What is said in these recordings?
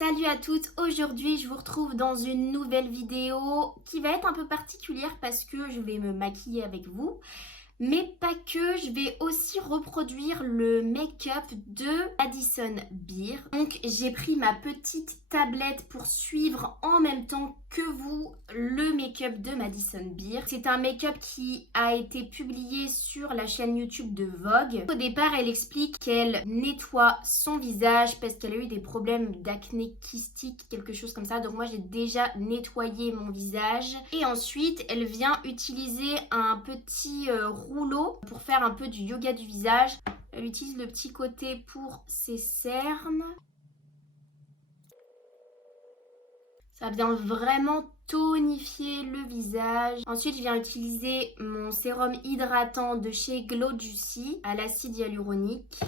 Salut à toutes, aujourd'hui je vous retrouve dans une nouvelle vidéo qui va être un peu particulière parce que je vais me maquiller avec vous. Mais pas que, je vais aussi reproduire le make-up de Madison Beer. Donc j'ai pris ma petite tablette pour suivre en même temps que vous le make-up de Madison Beer. C'est un make-up qui a été publié sur la chaîne YouTube de Vogue. Au départ, elle explique qu'elle nettoie son visage parce qu'elle a eu des problèmes d'acné kystique, quelque chose comme ça. Donc moi j'ai déjà nettoyé mon visage. Et ensuite, elle vient utiliser un petit rouleau pour faire un peu du yoga du visage. Elle utilise le petit côté pour ses cernes. Ça vient vraiment tonifier le visage. Ensuite, je viens utiliser mon sérum hydratant de chez Glow Juicy à l'acide hyaluronique.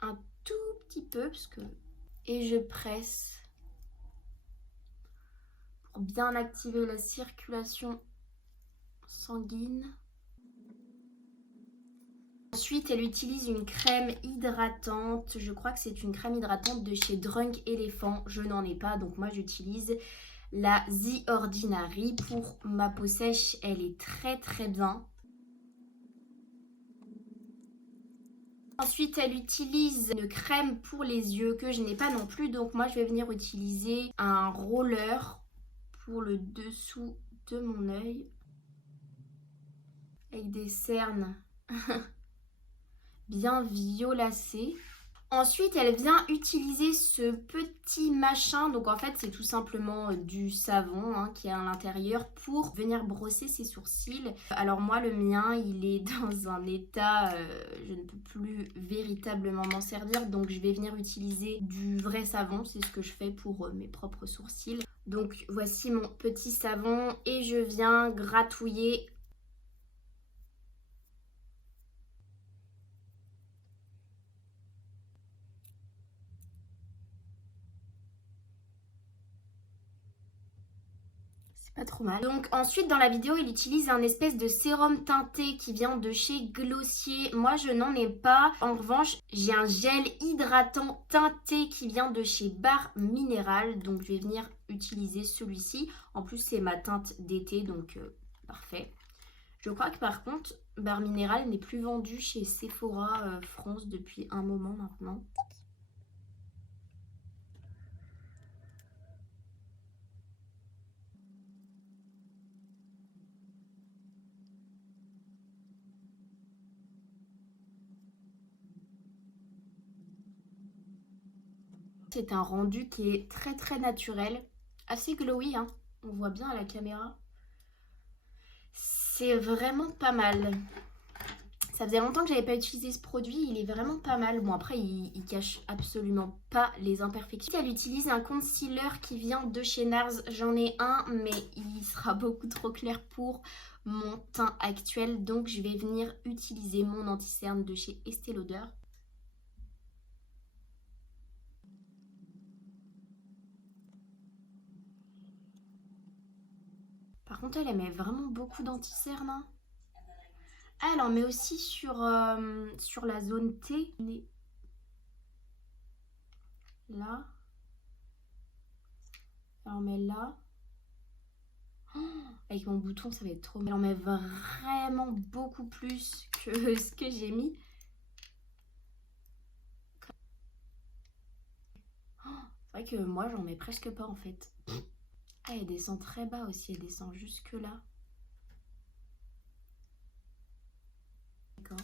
Un tout petit peu parce que... Et je presse pour bien activer la circulation sanguine. Ensuite, elle utilise une crème hydratante. Je crois que c'est une crème hydratante de chez Drunk Elephant. Je n'en ai pas, donc moi j'utilise la The Ordinary. Pour ma peau sèche, elle est très bien. Ensuite, elle utilise une crème pour les yeux que je n'ai pas non plus. Donc moi, je vais venir utiliser un roller pour le dessous de mon œil. Avec des cernes bien violacées. Ensuite, elle vient utiliser ce petit machin. Donc en fait, c'est tout simplement du savon qui est à l'intérieur pour venir brosser ses sourcils. Alors moi, le mien, il est dans un état, je ne peux plus véritablement m'en servir. Donc je vais venir utiliser du vrai savon. C'est ce que je fais pour mes propres sourcils. Donc voici mon petit savon et je viens gratouiller. Pas trop mal. Donc ensuite dans la vidéo il utilise un espèce de sérum teinté qui vient de chez Glossier. Moi je n'en ai pas. En revanche j'ai un gel hydratant teinté qui vient de chez Bar Minéral. Donc je vais venir utiliser celui-ci. En plus c'est ma teinte d'été donc parfait. Je crois que par contre Bar Minéral n'est plus vendu chez Sephora France depuis un moment maintenant. C'est un rendu qui est très naturel, assez glowy, on voit bien à la caméra. C'est vraiment pas mal. Ça faisait longtemps que j'avais pas utilisé ce produit, il est vraiment pas mal. Bon après il cache absolument pas les imperfections. Elle utilise un concealer qui vient de chez NARS, j'en ai un mais il sera beaucoup trop clair pour mon teint actuel. Donc je vais venir utiliser mon anti-cerne de chez Estée Lauder. Par contre elle met vraiment beaucoup d'anti-cerne. Ah, elle en met aussi sur la zone T. Là. Elle en met là. Oh, avec mon bouton, ça va être trop mal. Elle en met vraiment beaucoup plus que ce que j'ai mis. Oh, c'est vrai que moi, j'en mets presque pas en fait. Ah, elle descend très bas aussi. Elle descend jusque là. D'accord.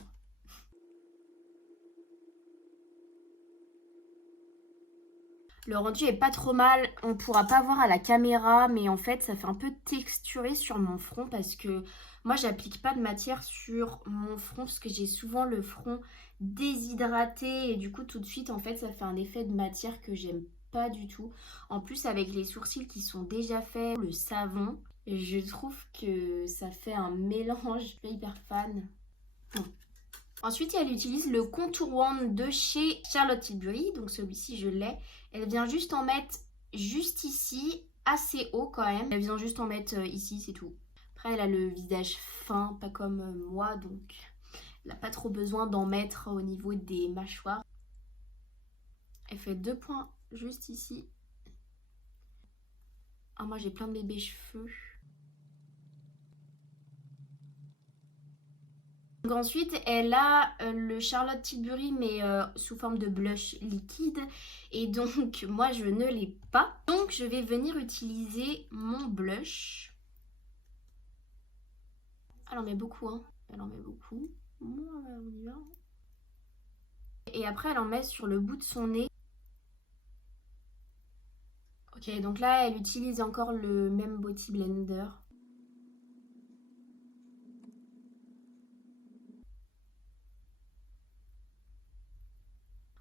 Le rendu est pas trop mal, on pourra pas voir à la caméra, mais en fait ça fait un peu texturé sur mon front parce que moi j'applique pas de matière sur mon front parce que j'ai souvent le front déshydraté et du coup tout de suite en fait ça fait un effet de matière que j'aime pas du tout. En plus avec les sourcils qui sont déjà faits, le savon, je trouve que ça fait un mélange, je suis hyper fan. Bon. Ensuite, elle utilise le Contour Wand de chez Charlotte Tilbury. Donc celui-ci, je l'ai. Elle vient juste en mettre juste ici, assez haut quand même. Elle vient juste en mettre ici, c'est tout. Après, elle a le visage fin, pas comme moi. Donc, elle n'a pas trop besoin d'en mettre au niveau des mâchoires. Elle fait 2 points juste ici. Ah, moi j'ai plein de bébés cheveux. Donc ensuite, elle a le Charlotte Tilbury, mais sous forme de blush liquide. Et donc, moi, je ne l'ai pas. Donc, je vais venir utiliser mon blush. Elle en met beaucoup, hein. Elle en met beaucoup. On y va. Et après, elle en met sur le bout de son nez. Ok, donc là, elle utilise encore le même Beauty Blender.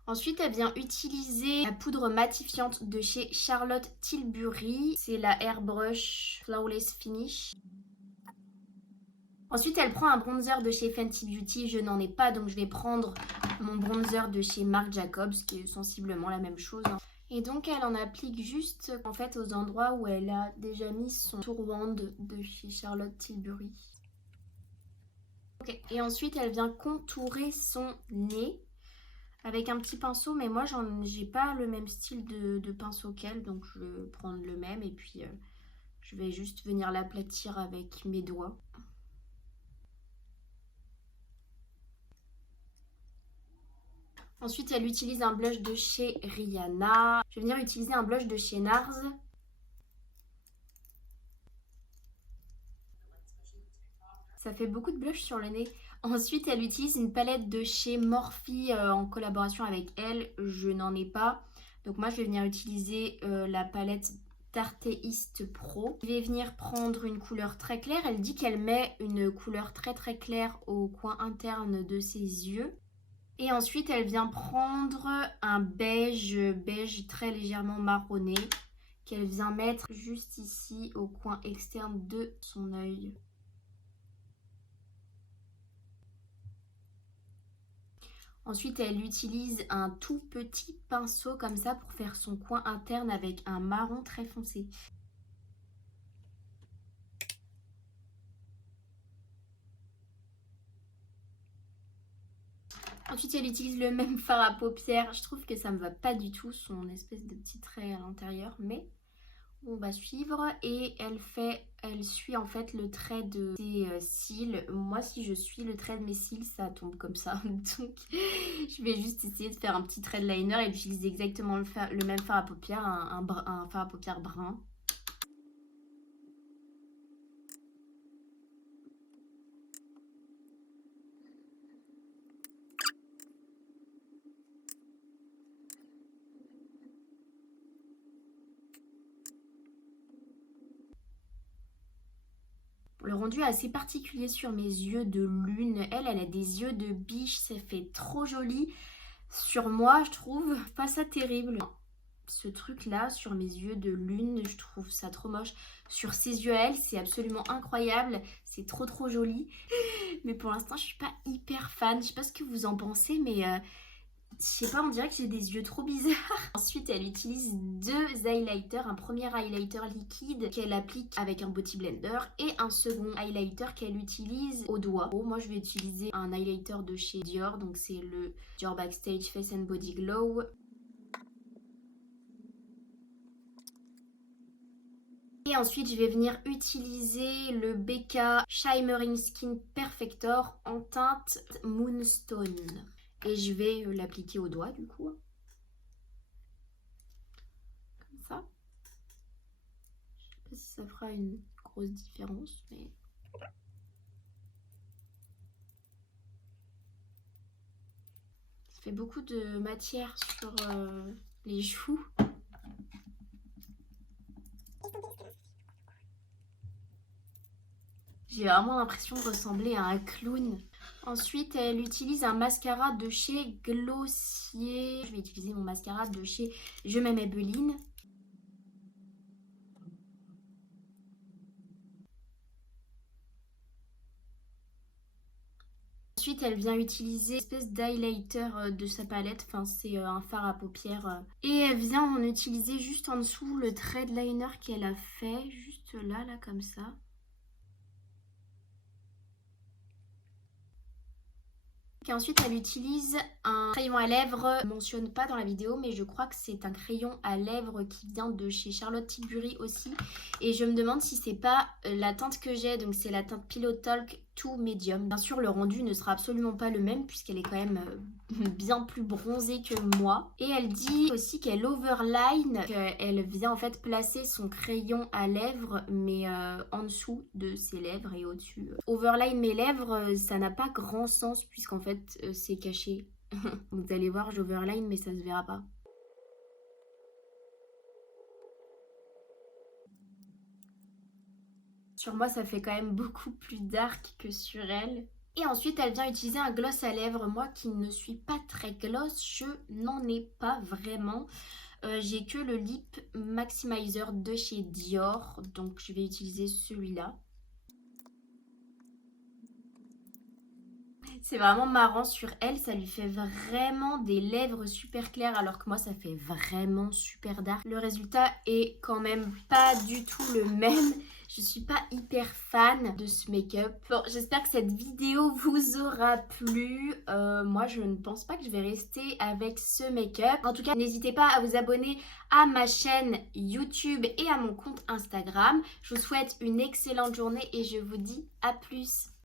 Ensuite, elle vient utiliser la poudre matifiante de chez Charlotte Tilbury. C'est la Airbrush Flawless Finish. Ensuite, elle prend un bronzer de chez Fenty Beauty. Je n'en ai pas, donc je vais prendre mon bronzer de chez Marc Jacobs, qui est sensiblement la même chose. Et donc, elle en applique juste en fait aux endroits où elle a déjà mis son tourwand de chez Charlotte Tilbury. Ok. Et ensuite, elle vient contourer son nez avec un petit pinceau, mais moi j'ai pas le même style de pinceau qu'elle, donc je vais prendre le même et puis je vais juste venir l'aplatir avec mes doigts. Ensuite, elle utilise un blush de chez Rihanna. Je vais venir utiliser un blush de chez NARS. Ça fait beaucoup de blush sur le nez. Ensuite, elle utilise une palette de chez Morphe en collaboration avec elle. Je n'en ai pas. Donc moi, je vais venir utiliser la palette Tarte East Pro. Je vais venir prendre une couleur très claire. Elle dit qu'elle met une couleur très très claire au coin interne de ses yeux. Et ensuite, elle vient prendre un beige très légèrement marronné qu'elle vient mettre juste ici au coin externe de son œil. Ensuite, elle utilise un tout petit pinceau comme ça pour faire son coin interne avec un marron très foncé. Ensuite, elle utilise le même fard à paupières. Je trouve que ça me va pas du tout, son espèce de petit trait à l'intérieur, mais on va suivre. Et elle suit en fait le trait de ses cils. Moi, si je suis le trait de mes cils, ça tombe comme ça. Donc, je vais juste essayer de faire un petit trait de liner et d'utiliser exactement le même fard à paupières, un fard à paupières brun. Le rendu est assez particulier sur mes yeux de lune. Elle a des yeux de biche, ça fait trop joli. Sur moi, je trouve pas ça terrible. Ce truc là sur mes yeux de lune, je trouve ça trop moche. Sur ses yeux à elle, c'est absolument incroyable. C'est trop trop joli. Mais pour l'instant, je suis pas hyper fan. Je sais pas ce que vous en pensez, mais je sais pas, on dirait que j'ai des yeux trop bizarres. Ensuite, elle utilise deux highlighters. Un premier highlighter liquide qu'elle applique avec un Beauty Blender et un second highlighter qu'elle utilise au doigt. Moi, je vais utiliser un highlighter de chez Dior. Donc, c'est le Dior Backstage Face and Body Glow. Et ensuite, je vais venir utiliser le BK Shimmering Skin Perfector en teinte Moonstone. Et je vais l'appliquer au doigt du coup. Comme ça. Je sais pas si ça fera une grosse différence, mais... Ça fait beaucoup de matière sur les joues. J'ai vraiment l'impression de ressembler à un clown. Ensuite, elle utilise un mascara de chez Glossier. Je vais utiliser mon mascara de chez Je m'aime Maybelline. Ensuite, elle vient utiliser une espèce d'highlighter de sa palette. Enfin, c'est un fard à paupières. Et elle vient en utiliser juste en dessous le trait de liner qu'elle a fait. Juste là, comme ça. Et ensuite, elle utilise un crayon à lèvres, je ne mentionne pas dans la vidéo, mais je crois que c'est un crayon à lèvres qui vient de chez Charlotte Tilbury aussi. Et je me demande si c'est pas la teinte que j'ai, donc c'est la teinte Pillow Talk 2 Medium. Bien sûr, le rendu ne sera absolument pas le même puisqu'elle est quand même bien plus bronzée que moi. Et elle dit aussi qu'elle overline, qu'elle vient en fait placer son crayon à lèvres, mais en dessous de ses lèvres et au-dessus. Overline mes lèvres, ça n'a pas grand sens puisqu'en fait c'est caché. Vous allez voir, j'overline mais ça se verra pas. Sur moi, ça fait quand même beaucoup plus dark que sur elle. Et ensuite, elle vient utiliser un gloss à lèvres. Moi qui ne suis pas très gloss, je n'en ai pas vraiment. J'ai que le Lip Maximizer de chez Dior. Donc, je vais utiliser celui-là. C'est vraiment marrant sur elle, ça lui fait vraiment des lèvres super claires alors que moi ça fait vraiment super dark. Le résultat est quand même pas du tout le même. Je suis pas hyper fan de ce make-up. Bon, j'espère que cette vidéo vous aura plu. Moi, je ne pense pas que je vais rester avec ce make-up. En tout cas, n'hésitez pas à vous abonner à ma chaîne YouTube et à mon compte Instagram. Je vous souhaite une excellente journée et je vous dis à plus.